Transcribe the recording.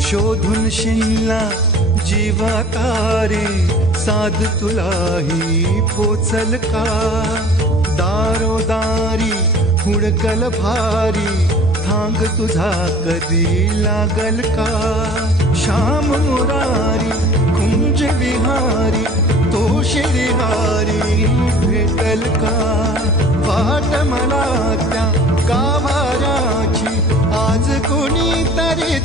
शोधून शिनला जीवातारे, साध तुलाही पोचल का? दारोदारी हुडकल भारी, थांग तुझा कधी लागल का? श्याम मुरारी कुंज विहारी, तो श्रीहारी भेटल का? वाट मला त्या गाभाऱ्याची, आज कोणी तरी